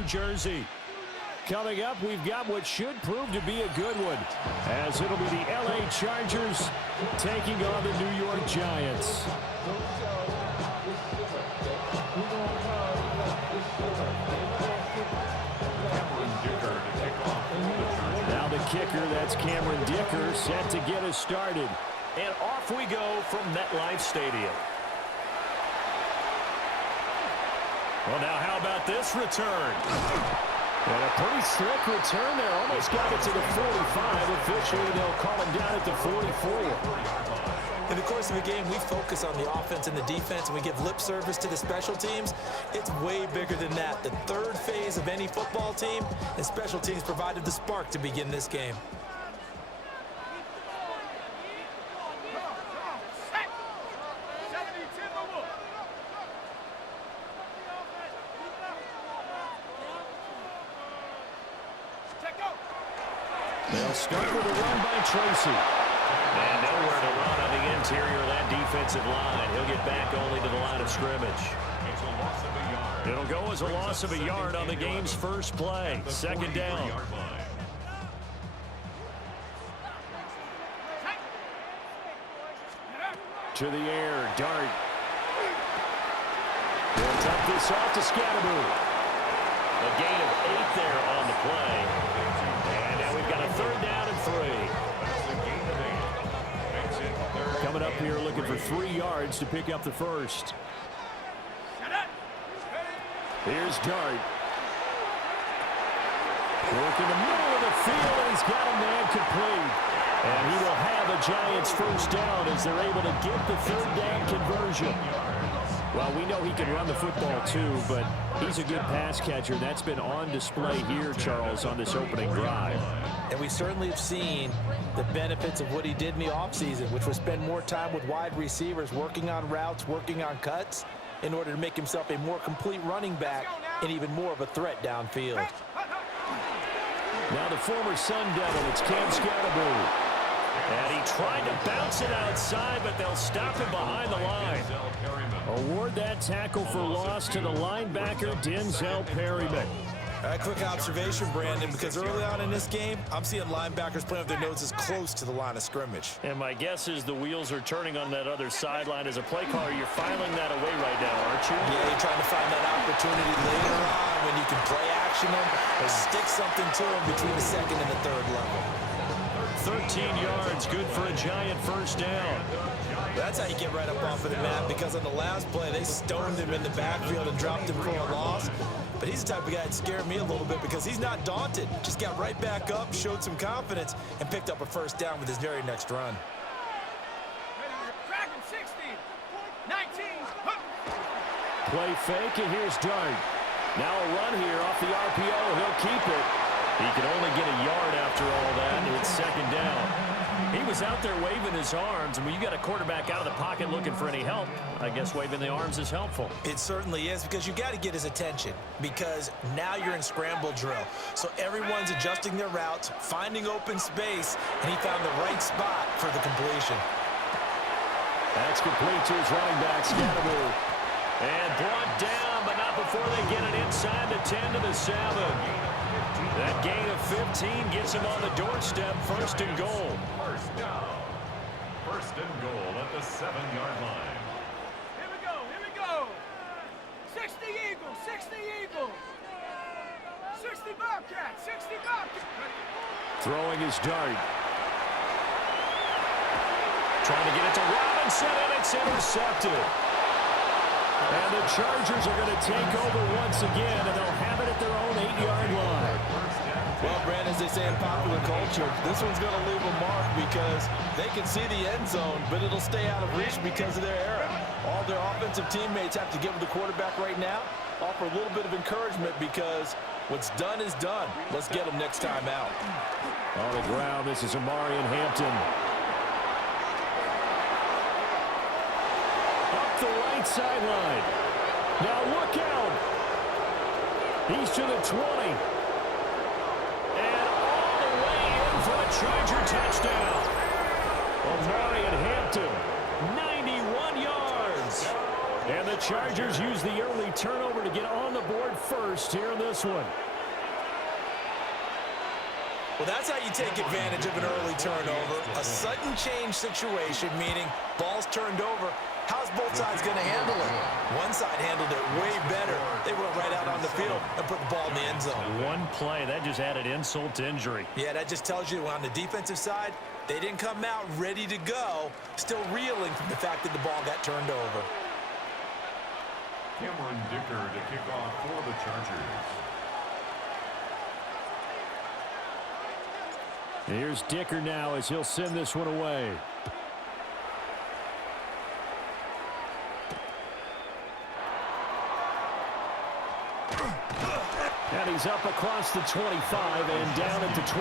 New Jersey. Coming up, we've got what should prove to be a good one, as it'll be the LA Chargers taking on the New York Giants. Now the kicker, that's Cameron Dicker, set to get us started. And off we go from MetLife Stadium. Well, now how about this return? And a pretty slick return there. Almost got it to the 45. Officially, they'll call him down at the 44. In the course of the game, we focus on the offense and the defense, and we give lip service to the special teams. It's way bigger than that. The third phase of any football team, and special teams provided the spark to begin this game. They'll start with a run by Tracy. And nowhere to run on the interior of that defensive line. He'll get back only to the line of scrimmage. It'll go as a loss of a yard on the game's first play. Second down. To the air, Dart. They'll tuck this off to Scatterbo. A gain of 8 there on the play. And now we've got a third down and 3. Coming up here looking for 3 yards to pick up the first. Here's Dart. Work in the middle of the field, and he's got a man complete. And he will have a Giants first down as they're able to get the third down conversion. Well, we know he can run the football too, but he's a good pass catcher. That's been on display here, Charles, on this opening drive. And we certainly have seen the benefits of what he did in the offseason, which was spend more time with wide receivers, working on routes, working on cuts, in order to make himself a more complete running back and even more of a threat downfield. Now the former Sun Devil, it's Cam Scatterbo. And he tried to bounce it outside, but they'll stop him behind the line. Award that tackle for loss to the linebacker, Denzel Perryman. A quick observation, Brandon, because early on in this game, I'm seeing linebackers playing with their noses close to the line of scrimmage. And my guess is the wheels are turning on that other sideline. As a play caller, you're filing that away right now, aren't you? Yeah, you're trying to find that opportunity later on when you can play action them or stick something to them between the second and the third level. 13 yards, good for a Giant first down. That's how you get right up off of the mat, because on the last play, they stoned him in the backfield and dropped him for a loss. But he's the type of guy that scared me a little bit because he's not daunted. Just got right back up, showed some confidence, and picked up a first down with his very next run. Play fake, and here's Dart. Now a run here off the RPO. He'll keep it. He can only get a yard after all that, and it's second down. He was out there waving his arms, and when you got a quarterback out of the pocket looking for any help, I guess waving the arms is helpful. It certainly is, because you got to get his attention, because now you're in scramble drill. So everyone's adjusting their routes, finding open space, and he found the right spot for the completion. That's complete to his running back, Scatterbo. And brought down, but not before they get it inside the 10 to the 7. That gain of 15 gets him on the doorstep, first and goal. First down. First and goal at the 7-yard line. Here we go. 60 Eagles, 60 Eagles. 60 Bobcats, 60 Bobcats. Throwing his Dart. Trying to get it to Robinson, and it's intercepted. And the Chargers are going to take over once again, and they'll have it at their own 8-yard line. Well, Brandon, as they say in popular culture, this one's going to leave a mark because they can see the end zone, but it'll stay out of reach because of their error. All their offensive teammates have to give the quarterback right now, offer a little bit of encouragement, because what's done is done. Let's get them next time out. On the ground, this is Amari and Hampton. Up the right sideline. Now look out. He's to the 20. And all the way in for a Charger touchdown. Amari and Hampton, 91 yards. And the Chargers use the early turnover to get on the board first here in this one. Well, that's how you take advantage of an early turnover. A sudden change situation, meaning ball's turned over. How's both sides going to handle it? One side handled it way better. They went right out on the field and put the ball in the end zone. One play, that just added insult to injury. Yeah, that just tells you on the defensive side, they didn't come out ready to go, still reeling from the fact that the ball got turned over. Cameron Dicker to kick off for the Chargers. Here's Dicker now as he'll send this one away. And he's up across the 25 and down at the 28.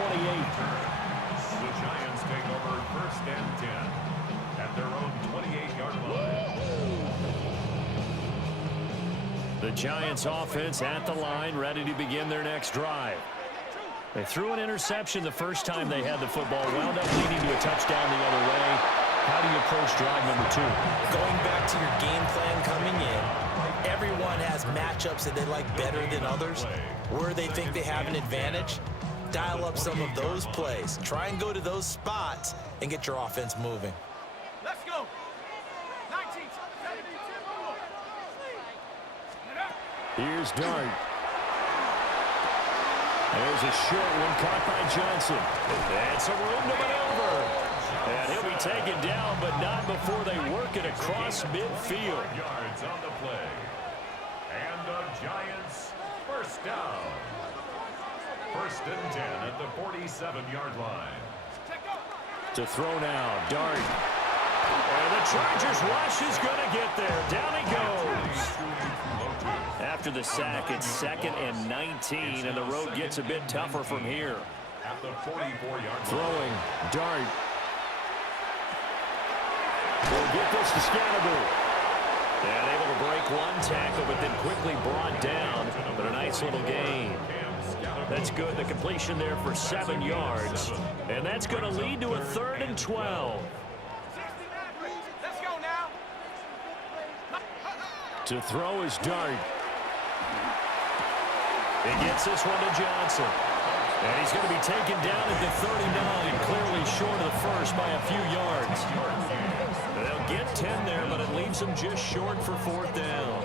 The Giants take over 1st and 10 at their own 28-yard line. The Giants offense at the line, ready to begin their next drive. They threw an interception the first time they had the football, wound up leading to a touchdown the other way. How do you approach drive number 2? Going back to your game plan coming in, everyone has matchups that they like better than others. Where they think they have an advantage, dial up some of those plays. Try and go to those spots and get your offense moving. Let's go. 19, 72. Here's Dart. There's a short one caught by Johnson. And some room to maneuver. And he'll be taken down, but not before they work it across midfield. Yards on the play. And the Giants first down. 1st and 10 at the 47-yard line. To throw now, Dart. And the Chargers rush is going to get there. Down he goes. After the sack, it's 2nd and 19, and the road gets a bit tougher from here. At the 44-yard line. Throwing, Dart. Will get this to Scannaboo. And able to break one tackle, but then quickly brought down. But a nice little gain. That's good. The completion there for 7 yards. And that's going to lead to a 3rd and 12. Let's go now. To throw is Dart. He gets this one to Johnson. And he's going to be taken down at the 39, clearly short of the first by a few yards. They'll get 10 there, but it leaves them just short for 4th down.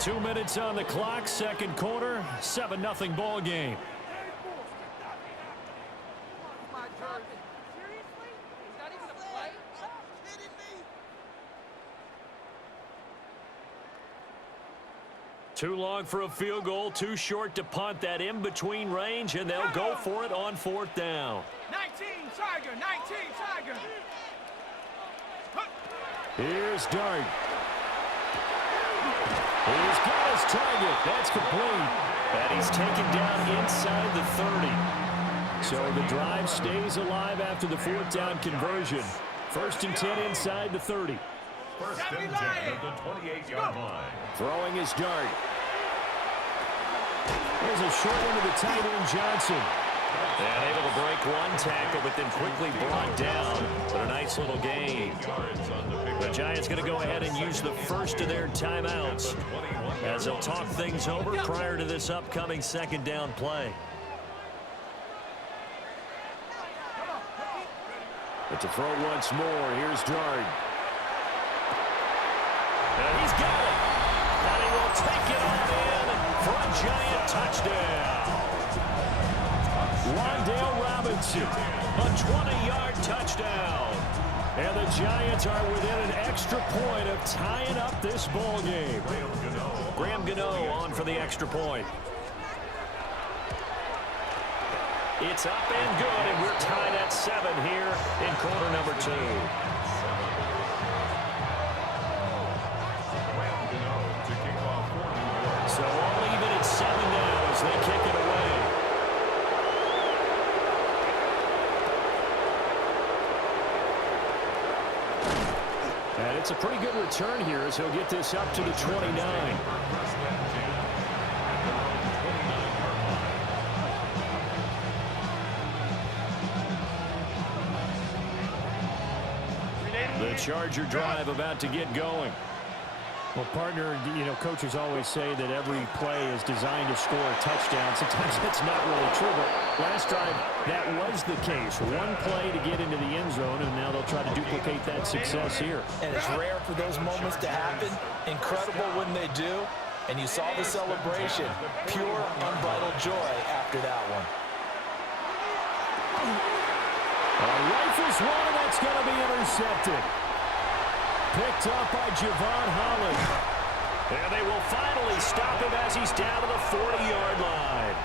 2 minutes on the clock, 2nd quarter, 7-0 ball game. Too long for a field goal, too short to punt. That in-between range, and they'll go for it on 4th down. 19, Tiger, 19, Tiger. Here's Dart. He's got his target. That's complete. And he's taken down inside the 30. So the drive stays alive after the 4th down conversion. 1st and 10 inside the 30. 1st and 10 at the 28-yard line. Throwing his Dart. There's a short one to the tight end, Johnson. And able to break one tackle, but then quickly brought down. But a nice little gain. The Giants going to go ahead and use the first of their timeouts as they'll talk things over prior to this upcoming 2nd down play. But to throw once more, here's Dart. And he's got it. And he will take it on in for a Giant touchdown. Wandale Robinson, a 20-yard touchdown. And the Giants are within an extra point of tying up this ball game. Graham Gano on for the extra point. It's up and good, and we're tied at 7 here in quarter number 2. So all even at 7 now as they kick it away. And it's a pretty good return here as he'll get this up to the 29. The Charger drive about to get going. Well, partner, you know, coaches always say that every play is designed to score a touchdown. Sometimes that's not really true, but last drive, that was the case. One play to get into the end zone, and now they'll try to duplicate that success here. And it's rare for those moments to happen. Incredible when they do. And you saw the celebration. Pure, unbridled joy after that one. Rifles one, and that's going to be intercepted. Picked up by Javon Holland. And they will finally stop him as he's down to the 40-yard line.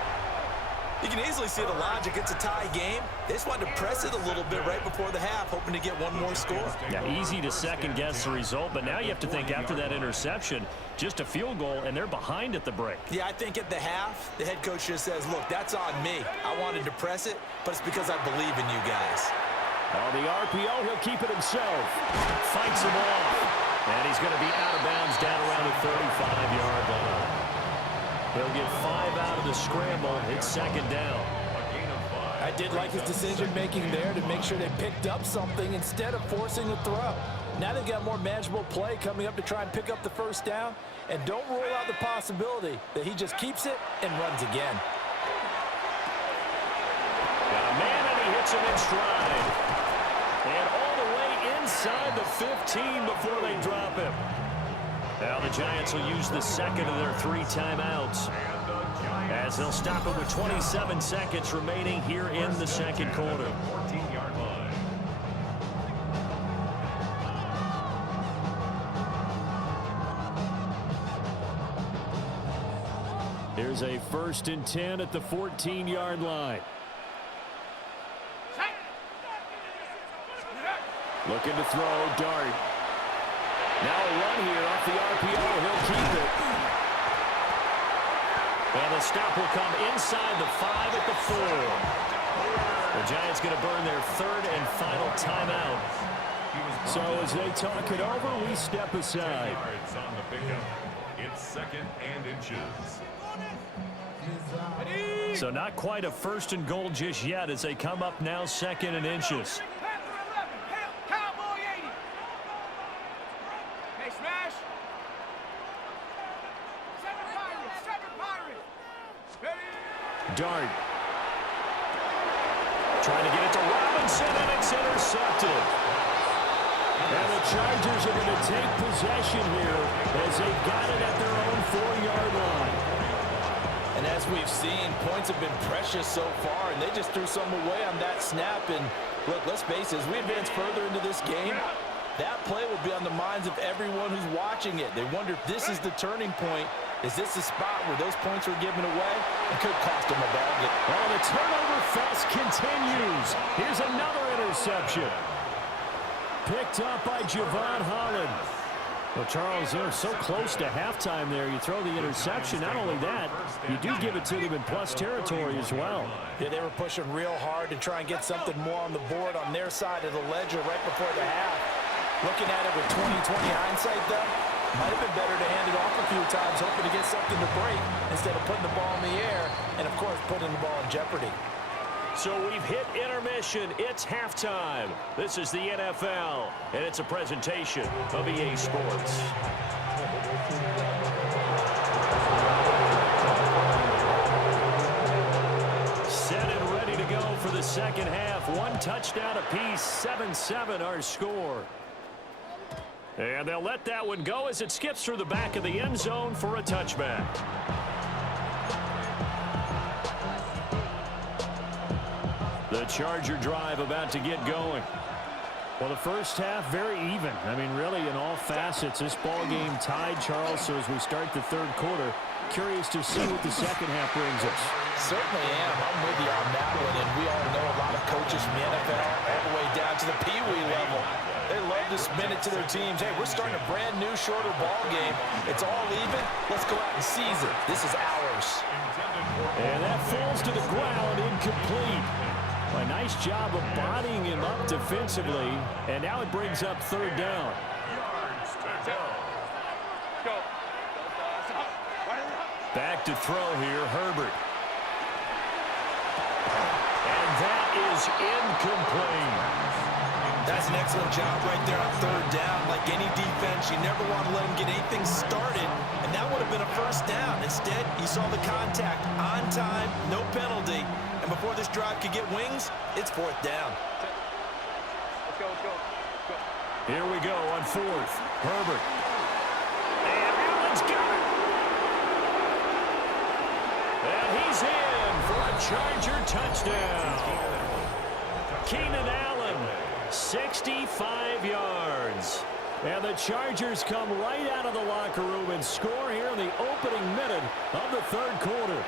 You can easily see the logic. It's a tie game. They just wanted to press it a little bit right before the half, hoping to get one more score. Yeah, easy to second-guess the result, but now you have to think after that interception, just a field goal, and they're behind at the break. Yeah, I think at the half, the head coach just says, look, that's on me. I wanted to press it, but it's because I believe in you guys. On the RPO, he'll keep it himself. Fights him off. And he's going to be out of bounds down around the 35-yard line. He'll get 5 out of the scramble. It's second down. I did like his decision-making there to make sure they picked up something instead of forcing a throw. Now they've got more manageable play coming up to try and pick up the first down. And don't rule out the possibility that he just keeps it and runs again. Got a man, and he hits him in stride. And all the way inside the 15 before they drop him. Now the Giants will use the second of their 3 timeouts as they'll stop it with 27 seconds remaining here in the second quarter. 14-yard line. Here's a 1st and 10 at the 14-yard line. Looking to throw, Dart. Now a run here off the RPO. He'll keep it. And the stop will come inside the 5 at the 4. The Giants going to burn their 3rd and final timeout. So as they talk it over, we step aside. Yards on the pickup. It's 2nd and inches. So not quite a 1st and goal just yet as they come up now 2nd and inches. Dart. Trying to get it to Robinson, and it's intercepted. And the Chargers are going to take possession here as they've got it at their own 4-yard line. And as we've seen, points have been precious so far, and they just threw some away on that snap. And look, let's face it, as we advance further into this game, that play will be on the minds of everyone who's watching it. They wonder if this is the turning point. Is this the spot where those points were given away? It could cost them a ball game. Well, the turnover fest continues. Here's another interception. Picked up by Javon Holland. Well, Charles, they're so close to halftime there. You throw the interception. Not only that, you do give it to them in plus territory as well. Yeah, they were pushing real hard to try and get something more on the board on their side of the ledger right before the half. Looking at it with 20/20 hindsight, though, might have been better to hand it off a few times, hoping to get something to break instead of putting the ball in the air and, of course, putting the ball in jeopardy. So we've hit intermission. It's halftime. This is the NFL, and it's a presentation of EA Sports. Set and ready to go for the second half. 1 touchdown apiece, 7-7 our score. And they'll let that one go as it skips through the back of the end zone for a touchback. The Charger drive about to get going. Well, the first half, very even. I mean, really, in all facets, this ball game tied, Charles. So as we start the third quarter, curious to see what the second half brings us. Certainly am. I'm with you on that one. And we all know a lot of coaches from the NFL all the way down to the Pee Wee level. They love to spin it to their teams. Hey, we're starting a brand new, shorter ball game. It's all even. Let's go out and seize it. This is ours. And that falls to the ground, incomplete. A nice job of bodying him up defensively. And now it brings up 3rd down. Yards to go. Back to throw here, Herbert. And that is incomplete. That's an excellent job right there on third down. Like any defense, you never want to let them get anything started, and that would have been a first down. Instead, you saw the contact on time, no penalty, and before this drive could get wings, it's fourth down. Let's go, let's go. Let's go. Here we go on fourth. Herbert. And Allen's got it. And he's in for a Charger touchdown. Keenan Allen, 65 yards. And the Chargers come right out of the locker room and score here in the opening minute of the third quarter.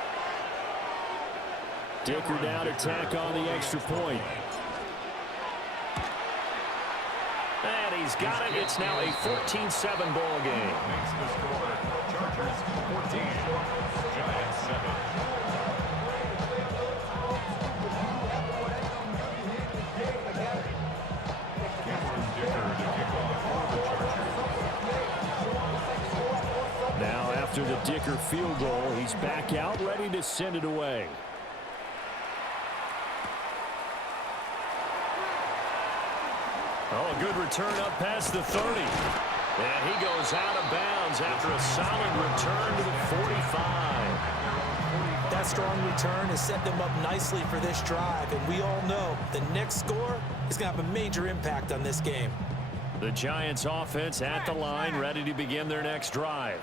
Dicker down to tack on the extra point. And he's got it. It's now a 14-7 ball game. Makes the score. Chargers 14, Giants 7. Now after the Dicker field goal, he's back out ready to send it away. Oh, a good return up past the 30. And he goes out of bounds after a solid return to the 45. That strong return has set them up nicely for this drive, and we all know the next score is going to have a major impact on this game. The Giants offense at the line, ready to begin their next drive.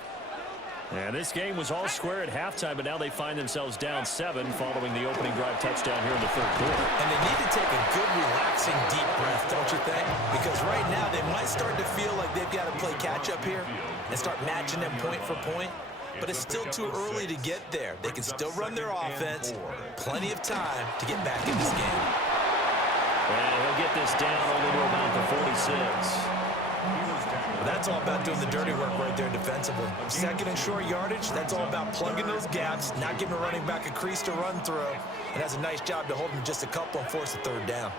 And this game was all square at halftime, but now they find themselves down 7 following the opening drive touchdown here in the third quarter. And they need to take a good, relaxing, deep breath, don't you think? Because right now they might start to feel like they've got to play catch-up here and start matching them point for point. But it's still too early to get there. They can still run their offense. Plenty of time to get back in this game. And he'll get this down over to about the 46. That's all about doing the dirty work right there defensively. Second and short yardage, that's all about plugging those gaps, not giving a running back a crease to run through. And that's a nice job to hold him just a couple and force the third down.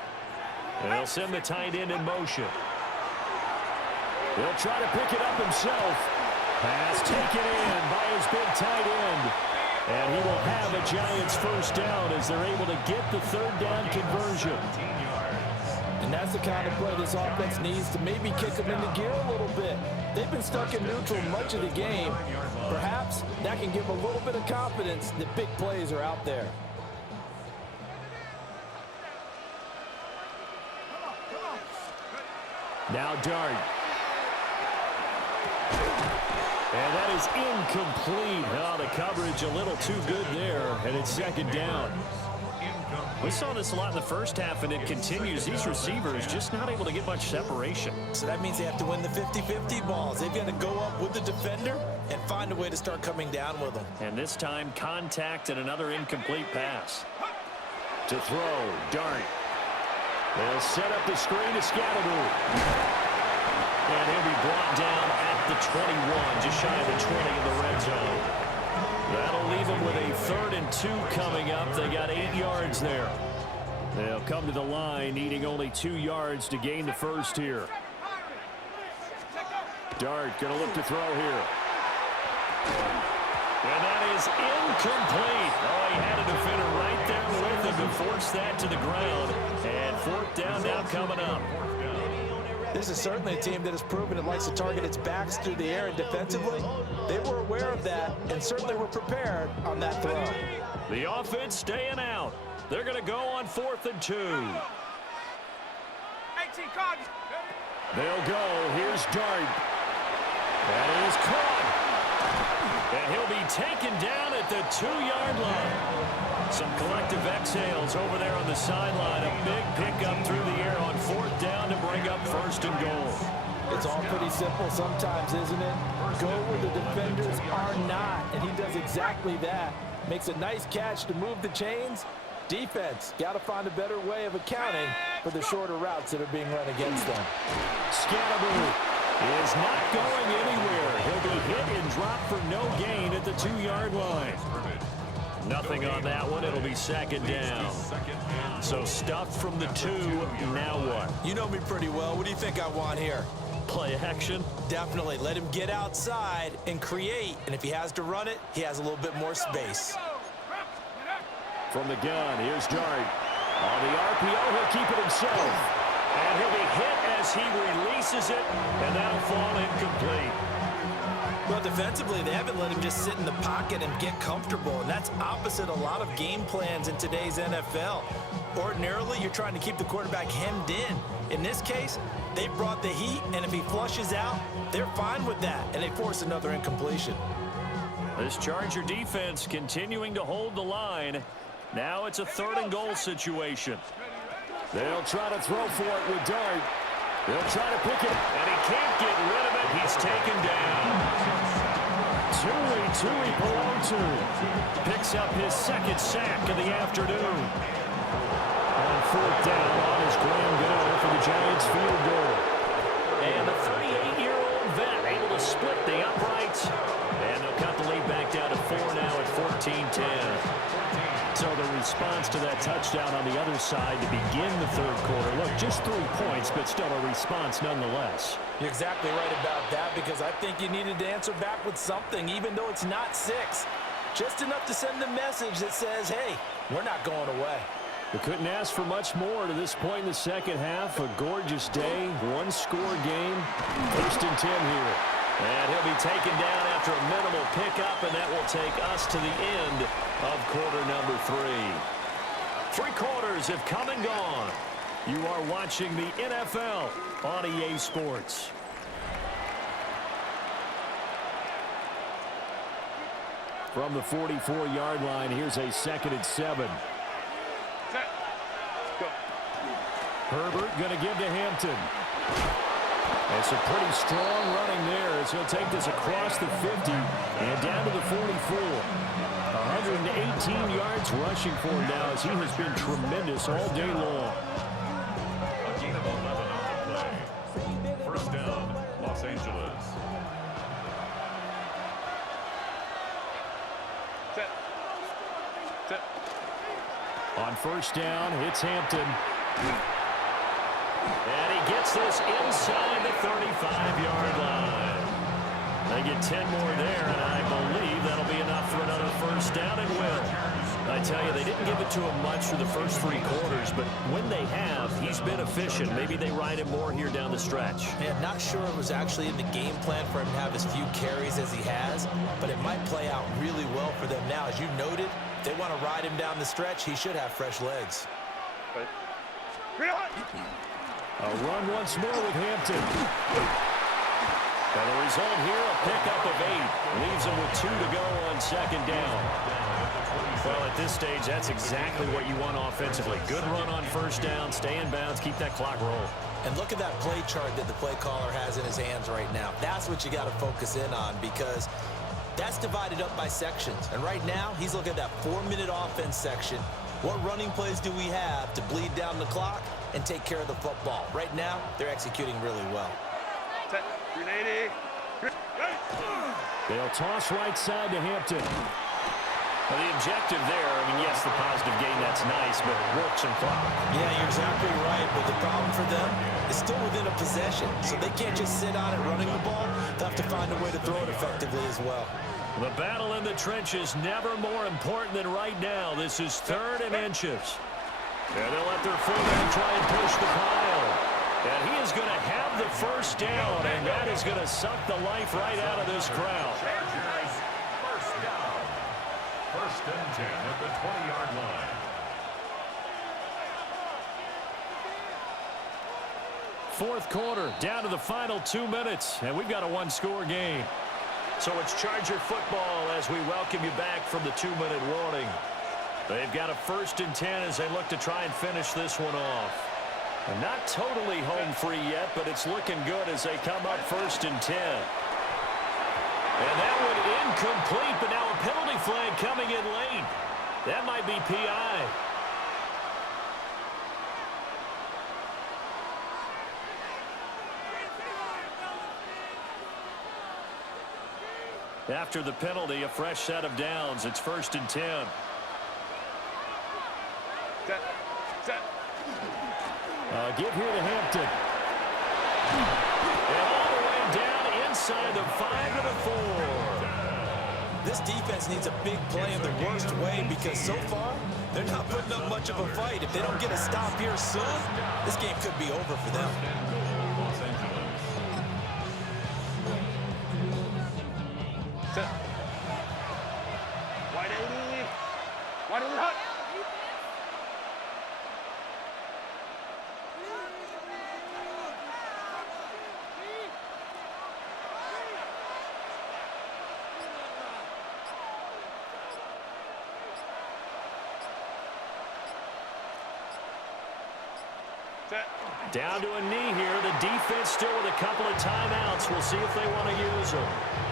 And they'll send the tight end in motion. He'll try to pick it up himself. Pass taken in by his big tight end. And he will have a Giants first down as they're able to get the third down conversion. And that's the kind of play this offense needs to maybe kick them into gear a little bit. They've been stuck in neutral much of the game. Perhaps that can give a little bit of confidence that big plays are out there. Now Dart. And that is incomplete. Oh, the coverage a little too good there, and it's second down. We saw this a lot in the first half, and it continues. These receivers just not able to get much separation. So that means they have to win the 50-50 balls. They've got to go up with the defender and find a way to start coming down with them. And this time, contact and another incomplete pass. To throw, Dart. They'll set up the screen to Scatterbury. And he'll be brought down at the 21, just shy of the 20 in the red zone. That'll leave them with a 3rd and 2 coming up. They got 8 yards there. They'll come to the line, needing only 2 yards to gain the first here. Dart going to look to throw here. And that is incomplete. Oh, he had a defender right there with him to force that to the ground. And 4th down now coming up. This is certainly a team that has proven it likes to target its backs through the air, and defensively, they were aware of that and certainly were prepared on that throw. The offense staying out. They're going to go on 4th and 2. 18 cards. They'll go. Here's Dart. That is caught. And he'll be taken down at the 2-yard line. Some collective exhales over there on the sideline. A big pickup through the air on 4th down to bring up 1st and goal. It's all pretty simple sometimes, isn't it? Go where the defenders are not, and he does exactly that. Makes a nice catch to move the chains. Defense got to find a better way of accounting for the shorter routes that are being run against them. Scatterbury is not going anywhere. He'll be hit and dropped for no gain at the 2-yard line. Nothing on that one. It'll be 2nd down. So stuffed from the 2. Now what? You know me pretty well. What do you think I want here? Play action? Definitely. Let him get outside and create. And if he has to run it, he has a little bit more space. From the gun, here's Dart. On the RPO, he'll keep it himself. And he'll be hit as he releases it, and that'll fall incomplete. Well, defensively, they haven't let him just sit in the pocket and get comfortable, and that's opposite a lot of game plans in today's NFL. Ordinarily, you're trying to keep the quarterback hemmed in. In this case, they brought the heat, and if he flushes out, they're fine with that, and they force another incompletion. This Charger defense continuing to hold the line. Now it's a 3rd and goal situation. They'll try to throw for it with Dart. They'll try to pick it. And he can't get rid of it. He's taken down. Tui Pelotu Picks up his 2nd sack of the afternoon. On 4th down on his Graham Gano for the Giants field goal. And the 38-year-old vet able to split the uprights. And they'll cut the lead back down to 4 now at 14-10. So the response to that touchdown on the other side to begin the 3rd quarter. Look, just 3 points, but still a response nonetheless. You're exactly right about that, because I think you needed to answer back with something, even though it's not 6. Just enough to send the message that says, hey, we're not going away. We couldn't ask for much more to this point in the second half. A gorgeous day, 1-score game. 1st and 10 here. And he'll be taken down after a minimal pickup, and that will take us to the end of quarter number 3. 3 quarters have come and gone. You are watching the NFL on EA Sports. From the 44-yard line, here's a 2nd and 7. Set. Go. Herbert going to give to Hampton. It's a pretty strong running there as he'll take this across the 50 and down to the 44. 118 yards rushing for him now as he has been tremendous all day long. A gain of 11 on the play. 1st down, Los Angeles. Set. Set. On 1st down, hits Hampton. And he gets this inside the 35-yard line. They get 10 more there, and I believe that'll be enough for another 1st down and will. I tell you, they didn't give it to him much for the first 3 quarters, but when they have, he's been efficient. Maybe they ride him more here down the stretch. Man, not sure it was actually in the game plan for him to have as few carries as he has, but it might play out really well for them now. As you noted, if they want to ride him down the stretch, he should have fresh legs. A run once more with Hampton. And the result here, a pickup of 8. Leaves him with 2 to go on 2nd down. Well, at this stage, that's exactly what you want offensively. Good run on 1st down, stay in bounds, keep that clock rolling. And look at that play chart that the play caller has in his hands right now. That's what you got to focus in on, because that's divided up by sections. And right now, he's looking at that 4-minute offense section. What running plays do we have to bleed down the clock and take care of the football? Right now, they're executing really well. Set. 380. They'll toss right side to Hampton. Well, the objective there, I mean, yes, the positive gain, that's nice, but work some clock. Yeah, you're exactly right, but the problem for them is still within a possession, so they can't just sit on it running the ball. They'll have to find a way to throw it effectively as well. The battle in the trenches never more important than right now. This is 3rd and inches. And they'll let their fullback try and push the pile. And he is going to have the 1st down, and that is going to suck the life right out of this crowd. Chargers, 1st down. 1st and 10 at the 20-yard line. 4th quarter, down to the final 2 minutes, and we've got a 1-score game. So it's Charger football as we welcome you back from the 2-minute warning. They've got a 1st and 10 as they look to try and finish this one off. And not totally home free yet, but it's looking good as they come up 1st and 10. And that one incomplete, but now a penalty flag coming in late. That might be PI. After the penalty, a fresh set of downs. It's 1st and 10. Set. Set. Give here to Hampton. And all the way down inside the 5 to the 4. This defense needs a big play in the worst way, because so far They're not putting up much of a fight. If they don't get a stop here soon, this game could be over for them. Los Angeles. Set. Wide 80. Wide 80 hot. Set. Down to a knee here. The defense still with a couple of timeouts. We'll see if they want to use them.